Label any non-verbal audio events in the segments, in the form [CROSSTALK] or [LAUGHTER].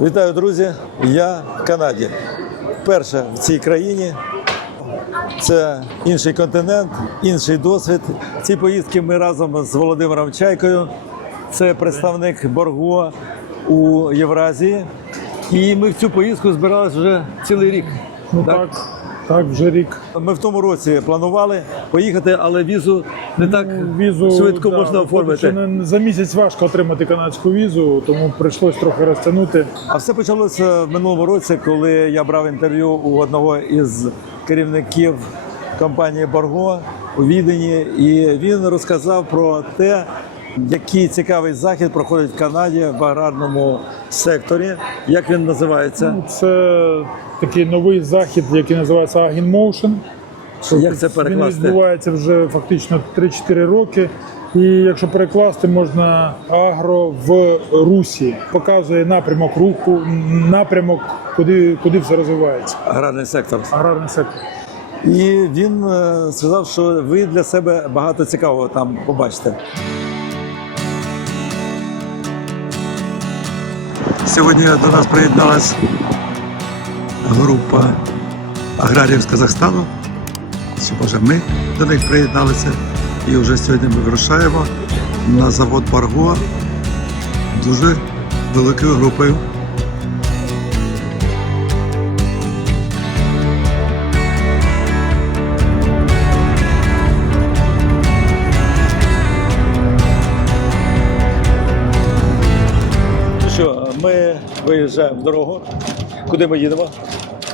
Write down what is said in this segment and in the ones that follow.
Вітаю, друзі! Я в Канаді. Перша в цій країні. Це інший континент, інший досвід. Ці поїздки ми разом з Володимиром Чайкою. Це представник Борго у Євразії. І ми в цю поїздку збиралися вже цілий рік. Ну так, так, вже рік. Ми в тому році планували поїхати, але візу не так Візу швидко да, можна оформити. не- За місяць важко отримати канадську візу, тому прийшлось трохи розтягнути. А все почалося в минулому році, коли я брав інтерв'ю у одного із керівників компанії Борго у Відені, і він розказав про те, який цікавий захід проходить в Канаді в аграрному секторі. Як він називається? Це такий новий захід, який називається Agin Motion. Як це Він відбувається вже фактично 3-4 роки. І якщо перекласти, можна агро в Русі. Показує напрямок руху, напрямок, куди, куди все розвивається. Аграрний сектор. Аграрний сектор. І він е, сказав, що ви для себе багато цікавого там побачите. Сьогодні до нас приєдналась група аграріїв з Казахстану. Може ми до них приєдналися. І вже сьогодні ми вирушаємо на завод Барго дуже великою групою. Ну що, ми виїжджаємо в дорогу. Куди ми їдемо?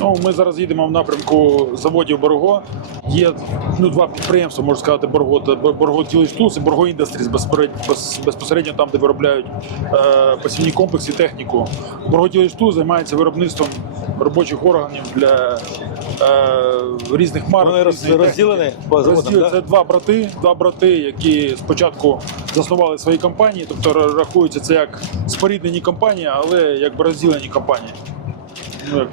Ну, ми зараз їдемо в напрямку заводів Борго. Є ну, два підприємства, можна сказати, Борго та Борго Тулс і Борго Індастріс безпосередньо, там, де виробляють е, посівні комплекси техніку. Борго Тулс займається виробництвом робочих органів для е, різних марок. Вони роз- розділені Розділ- Це два брати, два брати, які спочатку заснували свої компанії, тобто ра- рахується це як споріднені компанії, але якби розділені компанії. Ну, як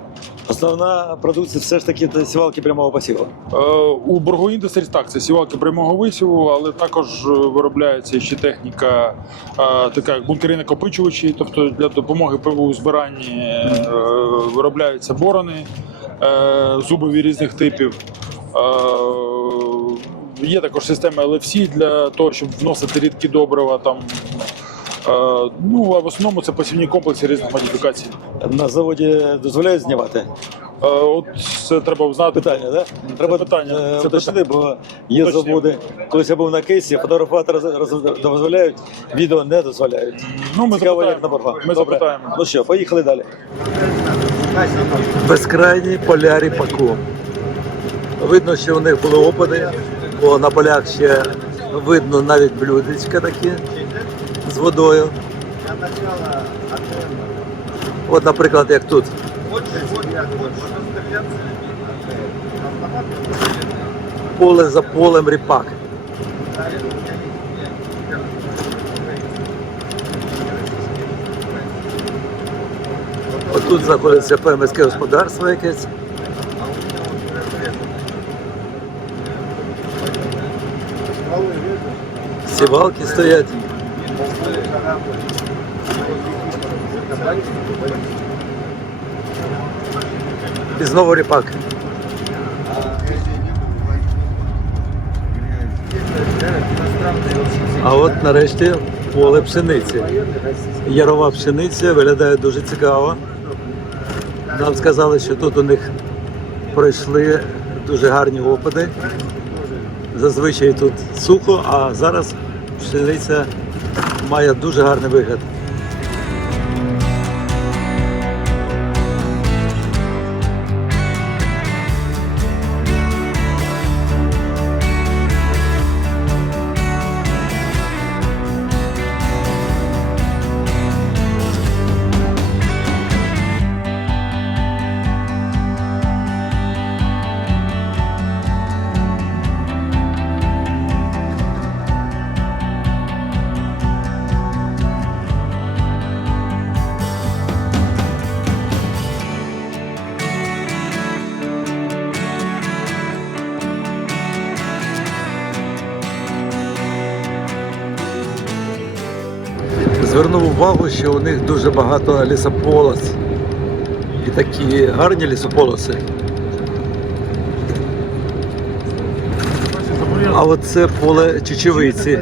Основна продукція все ж таки це сівалки прямого посіву. Е, У Борго Індустріс так, це сівалки прямого висіву, але також е, виробляється ще техніка, е, така як бункери накопичувачі, тобто для допомоги у збиранні виробляються борони, зубові різних типів. Є також система LFC для того, щоб вносити рідкі добрива. Там, ну, а в основному це посівні комплекси різних модифікацій. На заводі дозволяють знімати? Е, От це треба знати. Питання, да? Треба питання. е, Це уточнити, бо є Уточнюємо. заводи. Колись я був на кейсі, фотографувати роз- роз- дозволяють, відео не дозволяють. Ну, ми Цікаво, запитаємо. як на боргах. Ми Добре. запитаємо. Ну що, поїхали далі. Безкрайні поля ріпаку. Видно, що у них були опади, бо на полях ще видно навіть блюдечка такі з водою. От, наприклад, як тут. Поле за полем ріпак. Отут знаходиться фермерське господарство якесь. Сівалки стоять. І знову ріпак. А от нарешті поле пшениці. Ярова пшениця виглядає дуже цікаво. Нам сказали, що тут у них пройшли дуже гарні опади. Зазвичай тут сухо, а зараз пшениця має дуже гарний вигляд. Увагу, що у них дуже багато лісополос. І такі гарні лісополоси. А оце поле чечевиці.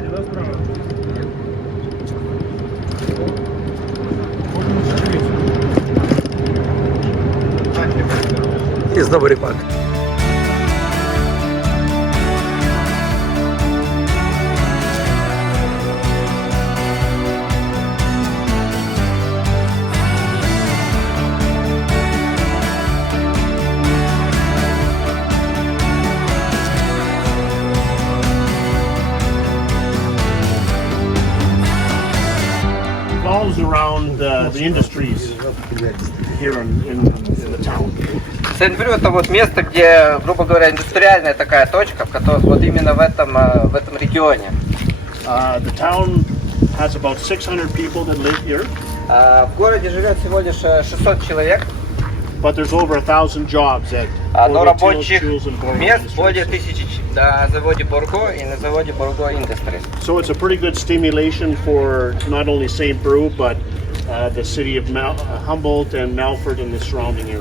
І знову ріпак. Сент-Брю это вот место, где, грубо говоря, индустриальная такая точка, в которой, вот именно в этом, э, в этом регионе. Uh, the town has about 600 people that live here, А, В городе живет всего лишь э, 600 человек, but there's over a thousand jobs at а, но рабочих мест более тысячи на заводе Бурго и на заводе Бурго Industries. So it's a pretty good stimulation for not only St. Brew, but uh,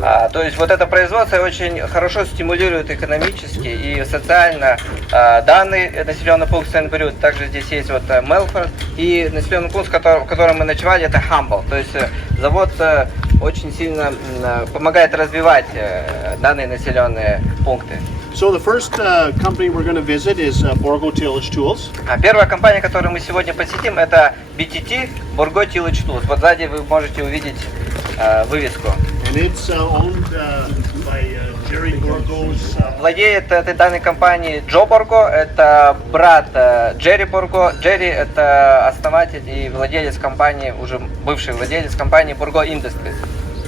А, то есть вот это производство очень хорошо стимулирует экономически и социально а, данный населенный пункт Сент-Брю. Также здесь есть вот э, Мелфорд и населенный пункт, в котором, в котором мы ночевали, это Хамбл. То есть э, завод э, очень сильно э, помогает развивать э, данные населенные пункты. So the first uh, company we're going to visit is uh, Borgo Tillage Tools. А первая компания, которую мы сегодня посетим, это BTT Burgo Tillage Tools. Вот сзади вы можете увидеть э, вывеску. And it's uh, owned uh, by uh, Jerry Borgo's uh, Владеет этой данной компанией Джо Борго, это брат э, Джерри Борго. Джерри это основатель и владелец компании, уже бывший владелец компании Бурго Industries.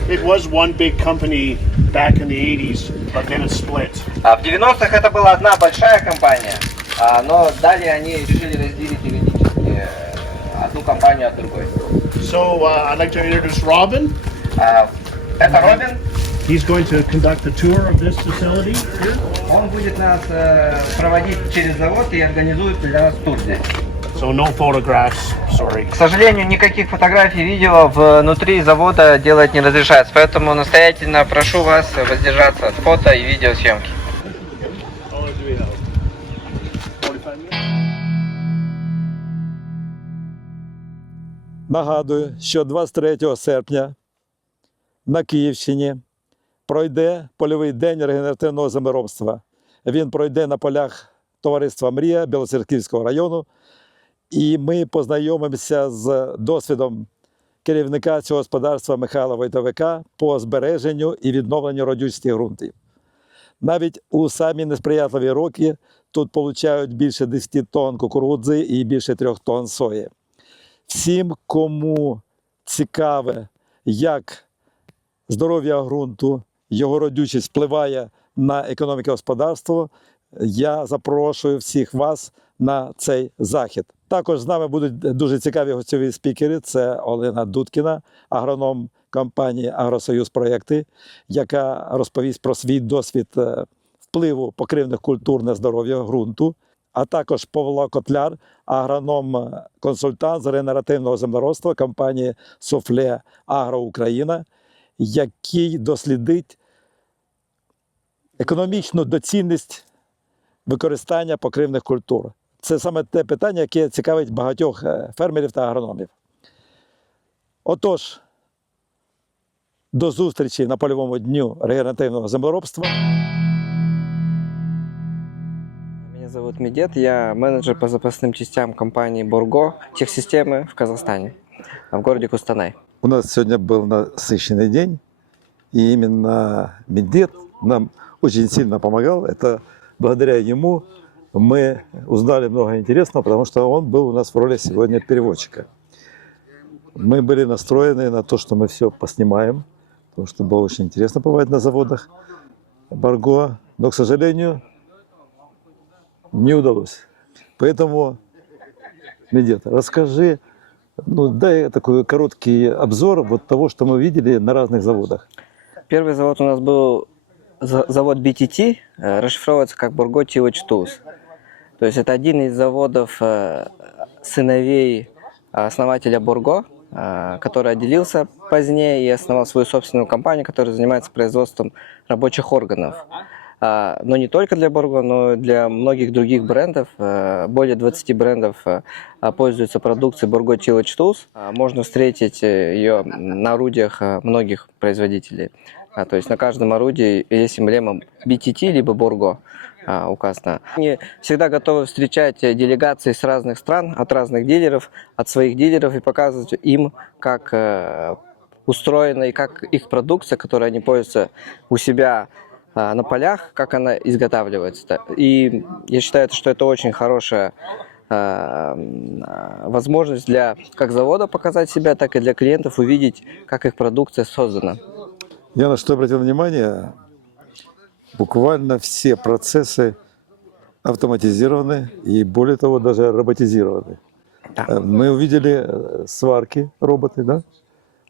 It was one big company back in the 80s, but then it split. А в 90-х это была одна большая компания, а, но далее они решили разделить юридически э, одну компанию от другой. So uh, I'd like to introduce Robin. А, это Робин, He's going to conduct a tour of this facility here. он будет нас э, проводить через завод и организует для нас тур здесь. So no photographs, sorry. К сожалению, никаких фотографий, видео внутри завода делать не разрешается, поэтому настоятельно прошу вас воздержаться от фото и видеосъемки. How long do we have? 45 minutes? Нагадую, що 23 серпня на Київщині пройде польовий день регенеративного землеробства. Він пройде на полях товариства Мрія Білоцерківського району. І ми познайомимося з досвідом керівника цього господарства Михайла Войтовика по збереженню і відновленню родючості ґрунтів. Навіть у самі несприятливі роки тут получають більше 10 тонн кукурудзи і більше 3 тонн сої. Всім, кому цікаве, як здоров'я ґрунту, його родючість впливає на економіку господарства, я запрошую всіх вас на цей захід. Також з нами будуть дуже цікаві гостьові спікери. Це Олена Дудкіна, агроном компанії Агросоюз Проєкти, яка розповість про свій досвід е, впливу покривних культур на здоров'я ґрунту, а також Павло Котляр, агроном-консультант з регенеративного землеробства компанії Софле Агро Україна, який дослідить економічну доцільність використання покривних культур. Це саме те питання, яке цікавить багатьох е, фермерів та агрономів. Отож, до зустрічі на польовому дню регенеративного землеробства. Меня зовут Медет, я менеджер по запасным частям компании Бурго техсистемы в Казахстане, в городе Кустанай. У нас сегодня был насыщенный день, и именно Медет нам очень сильно помогал. Это благодаря ему мы узнали много интересного, потому что он был у нас в роли сегодня переводчика. Мы были настроены на то, что мы все поснимаем, потому что было очень интересно бывать на заводах Барго, но, к сожалению, не удалось. Поэтому, Медет, расскажи, ну, дай такой короткий обзор вот того, что мы видели на разных заводах. Первый завод у нас был за- завод BTT, э, расшифровывается как Бурго Tillage Tools. То есть это один из заводов э, сыновей основателя Бурго, э, который отделился позднее и основал свою собственную компанию, которая занимается производством рабочих органов. А, Но не только для Борго, но и для многих других брендов. Э, Более 20 брендов э, а, пользуются продукцией Borgo Tillage Tools. А, Можно встретить ее на орудиях э, многих производителей. То есть на каждом орудии есть эмблема BTT либо Borgo а, указано. Они всегда готовы встречать э, делегации с разных стран, от разных дилеров, от своих дилеров и показывать им, как э, устроена и как их продукция, которой они пользуются у себя а, на полях, как она изготавливается. И я считаю, что это очень хорошая а, возможность для как завода показать себя, так и для клиентов увидеть, как их продукция создана. Я на что обратил внимание, буквально все процессы автоматизированы и более того даже роботизированы. Да. Э, Мы увидели э, сварки, роботы, да?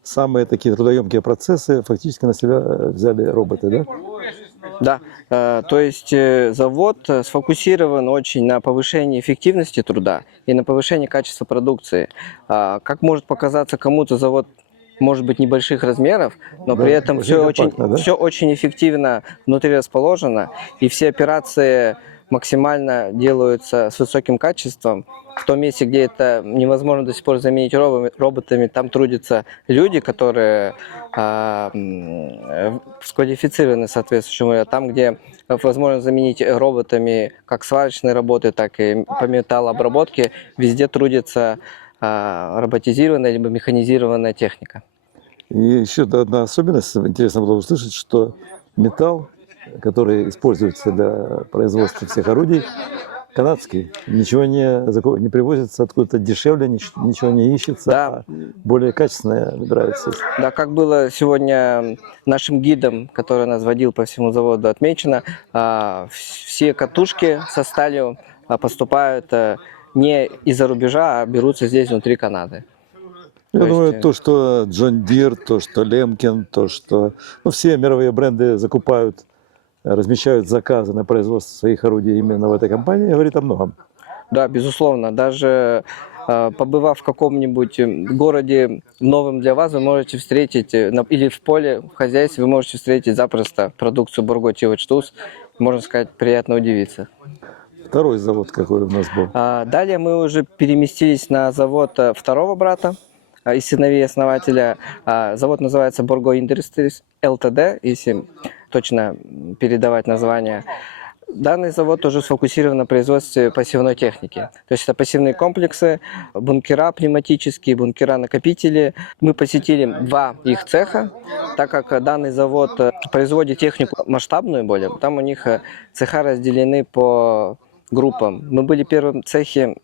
Самые такие трудоемкие процессы фактически на себя э, взяли роботы, да? Да, то есть завод сфокусирован очень на повышении эффективности труда и на повышении качества продукции. А, Как может показаться кому-то завод может быть небольших размеров, но Да, при этом очень все очень, да? все очень эффективно внутри расположено, и все операции максимально делаются с высоким качеством. В том месте, где это невозможно до сих пор заменить робо- роботами, там трудятся люди, которые а, э, сквалифицированы соответствующему. А там, где возможно заменить роботами как сварочные работы, так и по металлообработке, везде трудится а, роботизированная либо механизированная техника. И еще одна особенность, интересно было услышать, что металл, который используется для производства всех орудий, канадский, ничего не, не привозится откуда-то дешевле, нич- ничего не ищется, Да. а более качественное выбирается. Да, как было сегодня нашим гидом, который нас водил по всему заводу, отмечено, а, вс- все катушки со сталью а, поступают а, не из-за рубежа, а берутся здесь, внутри Канады. Я То думаю, есть, э, то, что Джон Дир, то, что Лемкин, то, что ну, все мировые бренды закупают, э, размещают заказы на производство своих орудий именно в этой компании, говорит о многом. Да, безусловно. Даже э, побывав в каком-нибудь э, городе новым для вас, вы можете встретить, э, или в поле, в хозяйстве, вы можете встретить запросто продукцию Бурго Тивочтус. Можно сказать, приятно удивиться. Второй завод какой у нас был. А, Далее мы уже переместились на завод э, второго брата а, из сыновей основателя. А, Завод называется Borgo Industries LTD, если точно передавать название. Данный завод тоже сфокусирован на производстве пассивной техники. То есть это пассивные комплексы, бункера пневматические, бункера-накопители. Мы посетили два их цеха, так как данный завод э, производит технику масштабную более. Там у них э, цеха разделены по группам. Мы были в первом цехе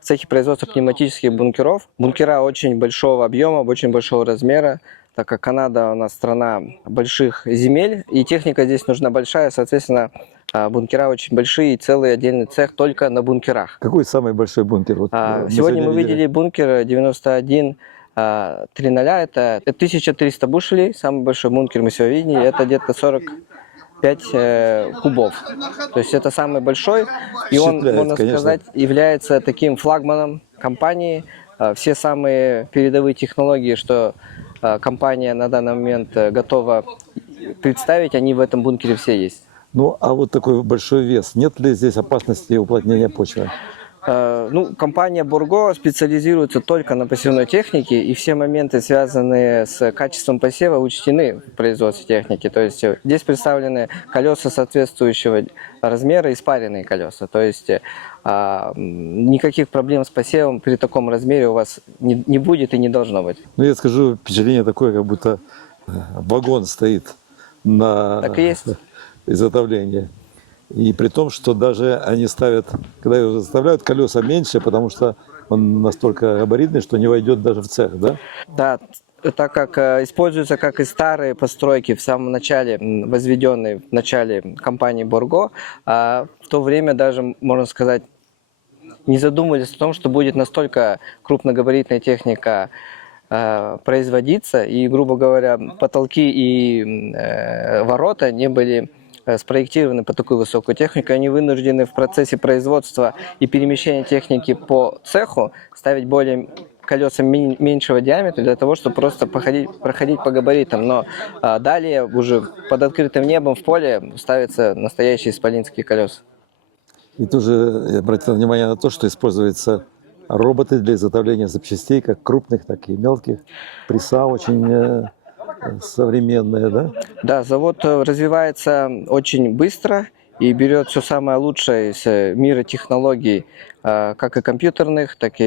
в цехе производства пневматических бункеров. Бункера очень большого объема, очень большого размера, так как Канада у нас страна больших земель, и техника здесь нужна большая, соответственно, а, бункера очень большие, и целый отдельный цех только на бункерах. Какой самый большой бункер? Вот, А, э, Сегодня мы видели бункер 91 а, 3.0, это 1300 бушелей, самый большой бункер мы сегодня видели, это где-то 45 э, кубов. То есть это самый большой, и он, Впечатляет, можно конечно. сказать, является таким флагманом компании. А, Все самые передовые технологии, что а, компания на данный момент э, готова представить, они в этом бункере все есть. Ну, а вот такой большой вес. Нет ли здесь опасности уплотнения почвы? Э, Ну, компания Бурго специализируется только на пассивной технике, и все моменты, связанные с качеством посева, учтены в производстве техники. То есть э, здесь представлены колеса соответствующего размера и спаренные колеса. То есть э, а, никаких проблем с посевом при таком размере у вас не, будет и не должно быть. Ну, я скажу, впечатление такое, как будто вагон стоит на Так [LAUGHS] изготовление. И при том, что даже они ставят, когда его заставляют, колеса меньше, потому что он настолько габаритный, что не войдет даже в цех, да? Да, так как э, используются как и старые постройки в самом начале, возведенные в начале компании Борго, а в то время даже, можно сказать, не задумывались о том, что будет настолько крупногабаритная техника э, производиться, и, грубо говоря, потолки и э, ворота не были спроектированы по такую высокую технику, они вынуждены в процессе производства и перемещения техники по цеху ставить более колеса меньшего диаметра для того, чтобы просто проходить, проходить по габаритам. Но а, далее уже под открытым небом в поле ставятся настоящие исполинские колеса. И тоже я обратил внимание на то, что используются роботы для изготовления запчастей, как крупных, так и мелких. Пресса очень современная, да? Да, завод э, развивается очень быстро и берет все самое лучшее из э, мира технологий, э, как и компьютерных, так и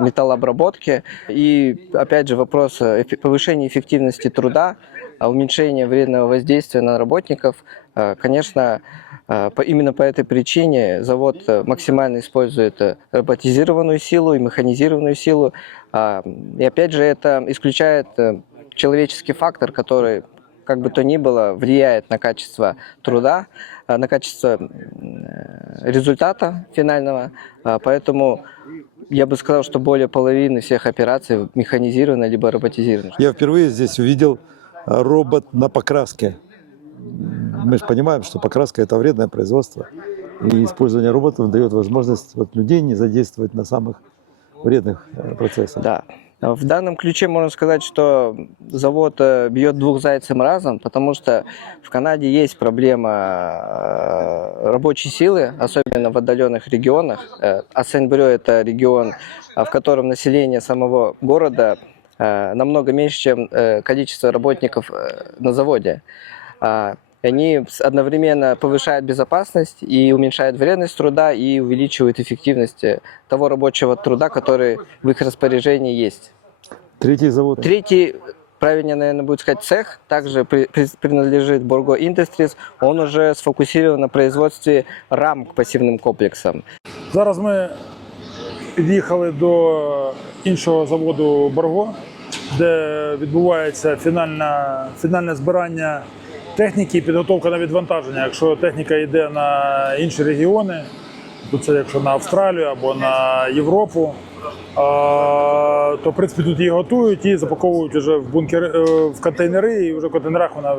металлообработки. И опять же вопрос повышения эффективности труда, а уменьшения вредного воздействия на работников. Конечно, именно по этой причине завод максимально использует роботизированную силу и механизированную силу. А, И опять же это исключает человеческий фактор, который как бы то ни было, влияет на качество труда, а, на качество э, результата финального. А, Поэтому я бы сказал, что более половины всех операций механизированы либо роботизированы. Я впервые здесь увидел э, робот на покраске. Мы же понимаем, что покраска – это вредное производство. И использование роботов дает возможность вот, людей не задействовать на самых вредных э, процессах. Да. В данном ключе можно сказать, что завод э, бьет двух зайцем разом, потому что в Канаде есть проблема э, рабочей силы, особенно в отдаленных регионах. Э, А Сен-Брё – это регион, а, в котором население самого города намного меньше, чем количество работников на заводе А, и Они с- одновременно повышают безопасность и уменьшают вредность труда и увеличивают эффективность э, того рабочего труда, который в их распоряжении есть. Третий завод. Третий, правильнее, наверное, будет сказать, цех, также при- при- принадлежит Borgo Industries. Он уже сфокусирован на производстве рам к пассивным комплексам. Зараз ми під'їхали до іншого заводу Борго, де відбувається фінальне, фінальне збирання техніки і підготовка на відвантаження. Якщо техніка йде на інші регіони, то це якщо на Австралію або на Європу, то в принципі тут її готують і запаковують вже в бункери е, в контейнери, і вже в контейнерах вона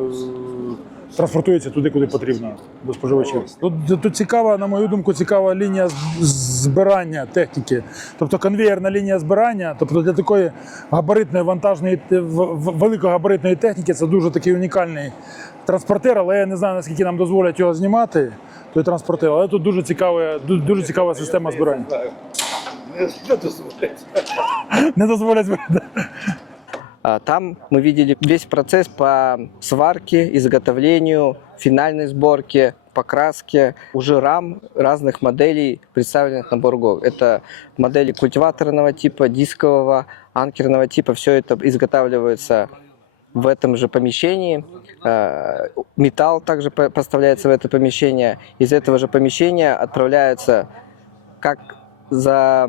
транспортується туди, куди потрібно до споживачів. Тут, тут цікава, на мою думку, цікава лінія збирання техніки. Тобто конвеєрна лінія збирання. Тобто для такої габаритної вантажної в- великогабаритної техніки це дуже такий унікальний транспортер, але я не знаю, наскільки нам дозволять його знімати. Той транспортер, але тут дуже цікава, дуже цікава система збирання. Не дозволять збирати. А Там мы видели весь процесс по сварке, изготовлению, финальной сборке, покраске уже рам разных моделей, представленных на Борго. Это модели культиваторного типа, дискового, анкерного типа. Все это изготавливается в этом же помещении. Э, Металл также по- поставляется в это помещение. Из этого же помещения отправляется как за,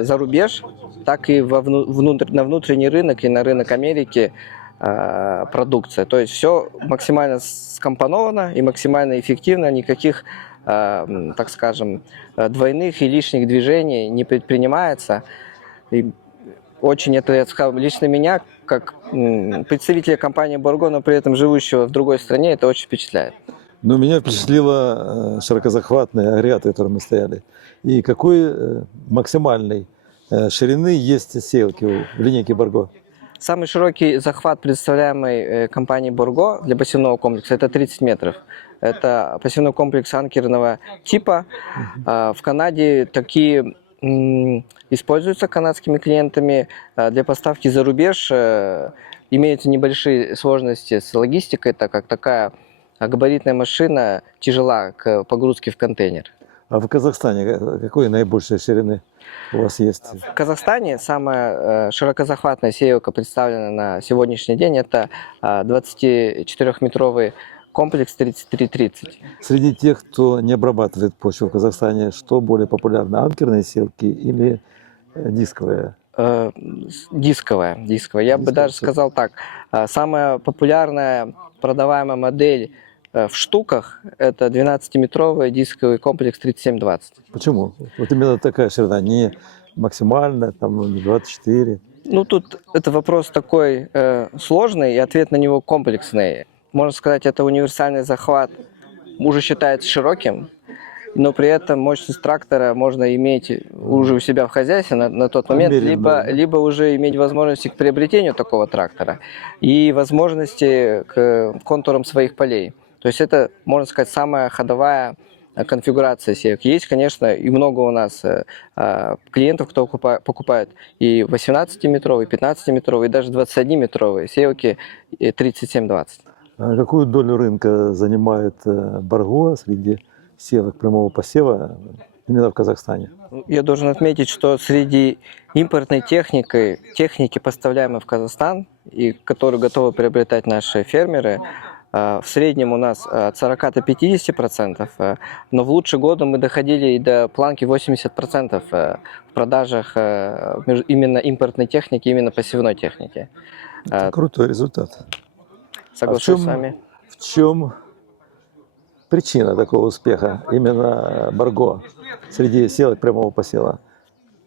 за рубеж, так и во вну- внутрь, на внутренний рынок и на рынок Америки э, продукция. То есть все максимально скомпоновано и максимально эффективно, никаких, э, так скажем, э, двойных и лишних движений не предпринимается. И очень это, я сказал, лично меня, как представителя компании Борго, но при этом живущего в другой стране, это очень впечатляет. Но меня впечатлило э, широкозахватные агрегаты, которые мы стояли. И какой э, максимальной э, ширины есть сеялки в линейке Барго? Самый широкий захват, представляемый компанией Борго для пассивного комплекса, это 30 метров. Это пассивный комплекс анкерного типа. А, В Канаде такие используются канадскими клиентами а, для поставки за рубеж. Имеются небольшие сложности с логистикой, так как такая габаритная машина тяжела к погрузке в контейнер. А в Казахстане ка- какой наибольшей ширины у вас есть? В Казахстане самая э, широкозахватная сеялка представлена на сегодняшний день. Это э, 24-метровый комплекс 3330. Среди тех, кто не обрабатывает почву в Казахстане, что более популярно, анкерные сеялки или э, дисковые? Э, Дисковая, дисковая. Я бы Дисковая, даже супер. сказал так. э, Самая популярная продаваемая модель э, в штуках это 12-метровый дисковый комплекс 3720. Почему? Вот именно такая ширина, не максимальная, там ну, не 24. Ну, тут это вопрос такой э, сложный, и ответ на него комплексный. Можно сказать, это универсальный захват, уже считается широким. но при этом мощность трактора можно иметь уже у себя в хозяйстве на, на тот момент, Умеренно, либо, либо уже иметь возможности к приобретению такого трактора и возможности к контурам своих полей. То есть это, можно сказать, самая ходовая э, конфигурация сеек. Есть, конечно, и много у нас э, э, клиентов, кто купа- покупает и 18-метровые, и 15-метровые, и даже 21-метровые сеялки э, 3720. А какую долю рынка занимает э, Барго среди севок прямого посева именно в Казахстане? Ну, Я должен отметить, что среди импортной техники, техники, поставляемой в Казахстан, и которую готовы приобретать наши фермеры, в среднем у нас э, от 40 до 50 процентов, э, но в лучшие годы мы доходили и до планки 80 процентов э, в продажах э, именно импортной техники, именно посевной техники. Это Э, крутой результат. Соглашусь чем- с вами. В чем причина такого успеха именно Барго среди севок прямого посева?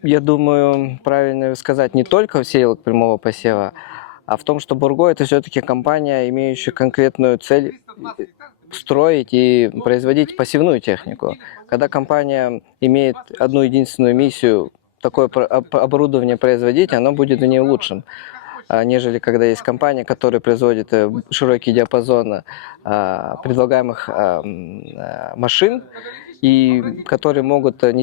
Я думаю, правильно сказать, не только в сеялок прямого посева, а в том, что Бурго это все-таки компания, имеющая конкретную цель э, строить и производить посевную технику. Когда компания имеет одну единственную миссию такое оборудование производить, оно будет у нее лучшим, а, нежели когда есть компания, которая производит э, широкий диапазон а, предлагаемых а, машин, и которые могут э,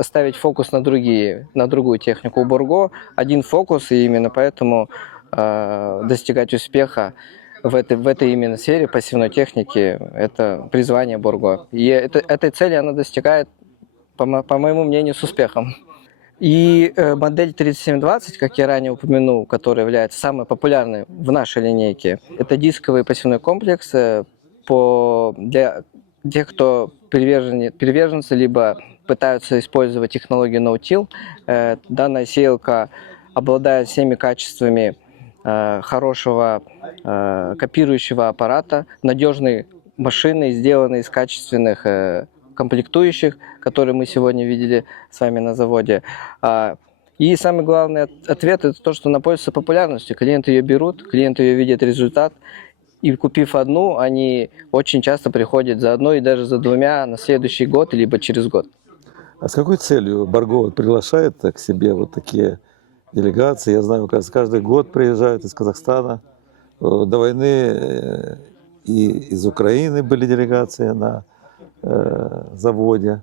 ставить фокус на другие, на другую технику. У Бурго один фокус, и именно поэтому э, достигать успеха в этой, в этой именно сфере посевной техники – это призвание Бурго. И это, этой цели она достигает, по, по моему мнению, с успехом. И э, модель 3720, как я ранее упомянул, которая является самой популярной в нашей линейке, это дисковый посевной комплекс э, по, для тех, кто привержен, приверженцы, либо пытаются использовать технологию no-till. Данная сеялка обладает всеми качествами хорошего э, копирующего аппарата, надежной машины, сделанной из качественных э, комплектующих, которые мы сегодня видели с вами на заводе. А, И самый главный от- ответ это то, что она пользуется популярностью. Клиенты ее берут, клиенты ее видят результат. И купив одну, они очень часто приходят за одной и даже за двумя на следующий год, либо через год. А с какой целью Барго приглашает к себе вот такие делегации? Я знаю, кажется, каждый год приезжают из Казахстана. Э, До войны э, и из Украины были делегации на э, заводе.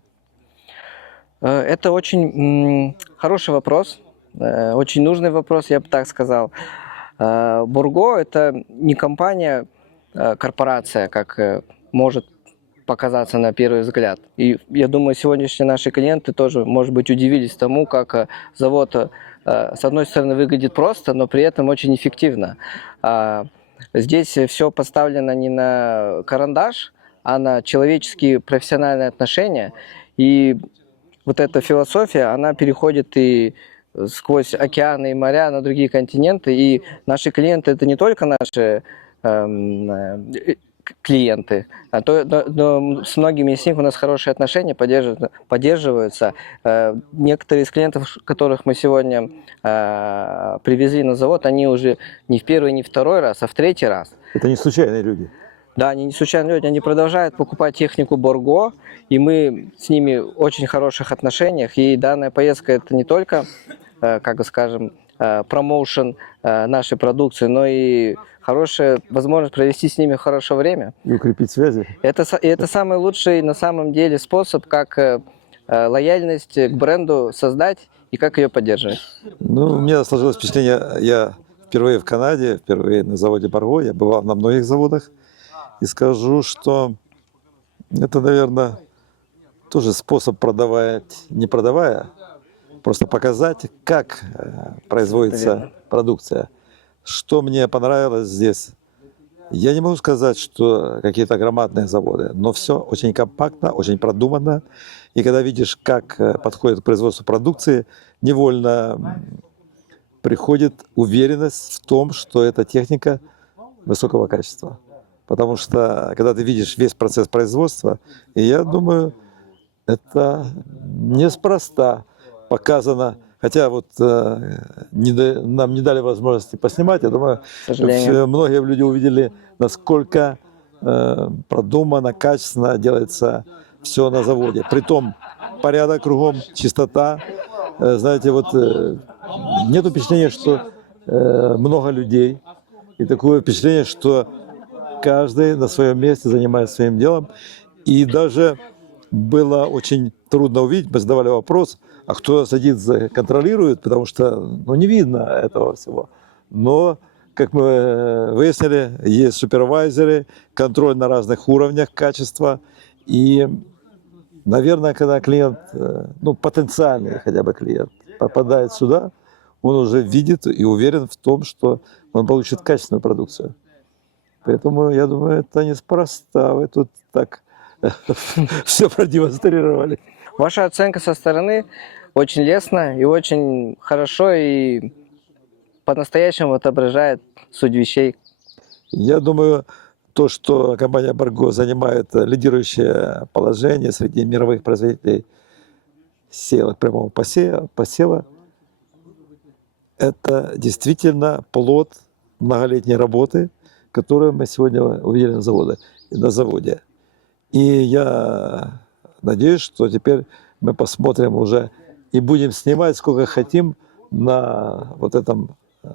Это очень хороший вопрос, очень нужный вопрос, я бы так сказал. Бурго – это не компания, э, корпорация, как может показаться на первый взгляд. И я думаю, сегодняшние наши клиенты тоже, может быть, удивились тому, как завод, с одной стороны, выглядит просто, но при этом очень эффективно. А, Здесь все поставлено не на карандаш, а на человеческие профессиональные отношения. И вот эта философия, она переходит и сквозь океаны и моря на другие континенты. И наши клиенты это не только наши эм, э, клиенты, а то, но, но с многими из них у нас хорошие отношения поддерживаются. поддерживаются. Э, некоторые из клиентов, которых мы сегодня э, привезли на завод, они уже не в первый, не второй раз, а в третий раз. Это не случайные люди. Да, они не случайно люди, они продолжают покупать технику Борго, и мы с ними в очень хороших отношениях. И данная поездка это не только, э, как бы скажем, промоушен э, нашей продукции, но и хорошая возможность провести с ними хорошее время. И укрепить связи. Это, это самый лучший на самом деле способ, как э, э, лояльность к бренду создать и как ее поддерживать. Ну, у меня сложилось впечатление, я впервые в Канаде, впервые на заводе Барго, я бывал на многих заводах, и скажу, что это, наверное, тоже способ продавать, не продавая, просто показать, как э, производится продукция. Что мне понравилось здесь, я не могу сказать, что какие-то громадные заводы, но все очень компактно, очень продуманно. И когда видишь, как э, подходит к производству продукции, невольно приходит уверенность в том, что эта техника высокого качества. Потому что когда ты видишь весь процесс производства, и я думаю, это неспроста показано. Хотя вот э, не нам не дали возможности поснимать, я думаю, все- многие люди увидели, насколько э, продуманно, качественно делается все на заводе. Притом порядок кругом, чистота. Э, Знаете, вот э, нет впечатления, что э, много людей. И такое впечатление, что каждый на своем месте занимается своим делом. И даже было очень трудно увидеть, мы задавали вопрос, а кто садится, контролирует, потому что ну, не видно этого всего. Но, как мы э, выяснили, есть супервайзеры, контроль на разных уровнях качества. И, наверное, когда клиент, э, ну, потенциальный хотя бы клиент, попадает сюда, он уже видит и уверен в том, что он получит качественную продукцию. Поэтому, я думаю, это неспроста. Вы тут так [LAUGHS] все продемонстрировали. Ваша оценка со стороны очень лестна и очень хорошо и по-настоящему отображает суть вещей. Я думаю, то, что компания Барго занимает лидирующее положение среди мировых производителей сеялок прямого посева, посева, это действительно плод многолетней работы, которую мы сегодня увидели на заводе. На заводе. И я надеюсь, что теперь мы посмотрим уже и будем снимать сколько хотим на вот этом э,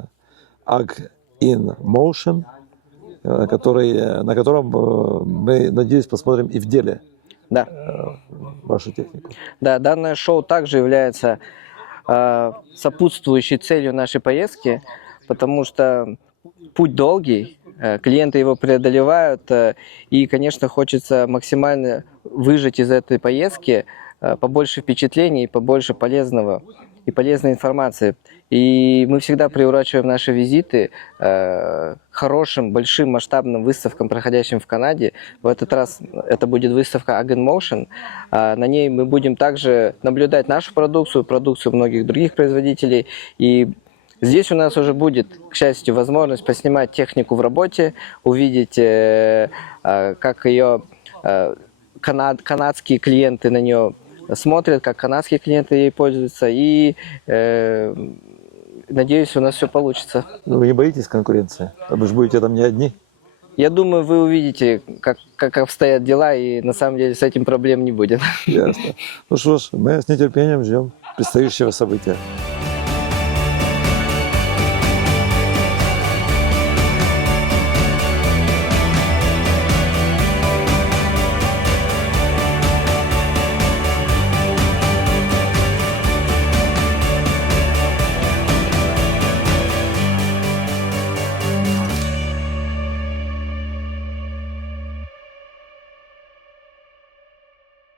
Ag in Motion, э, который, э, на котором мы, надеюсь, посмотрим и в деле Да. вашу технику. Да, данное шоу также является э, сопутствующей целью нашей поездки, потому что путь долгий, клиенты его преодолевают, э, и, конечно, хочется максимально выжать из этой поездки э, побольше впечатлений, побольше полезного и полезной информации. И мы всегда приурачиваем наши визиты э, хорошим, большим, масштабным выставкам, проходящим в Канаде. В этот раз это будет выставка Agen Motion. А на ней мы будем также наблюдать нашу продукцию, продукцию многих других производителей. И здесь у нас уже будет, к счастью, возможность поснимать технику в работе, увидеть, э, э, как ее э, канад, канадские клиенты на нее смотрят, как канадские клиенты ей пользуются. И э, надеюсь, у нас все получится. Ну, Вы не боитесь конкуренции? Вы же будете там не одни. Я думаю, вы увидите, как, как обстоят дела, и на самом деле с этим проблем не будет. Ясно. Ну что ж, мы с нетерпением ждем предстоящего события.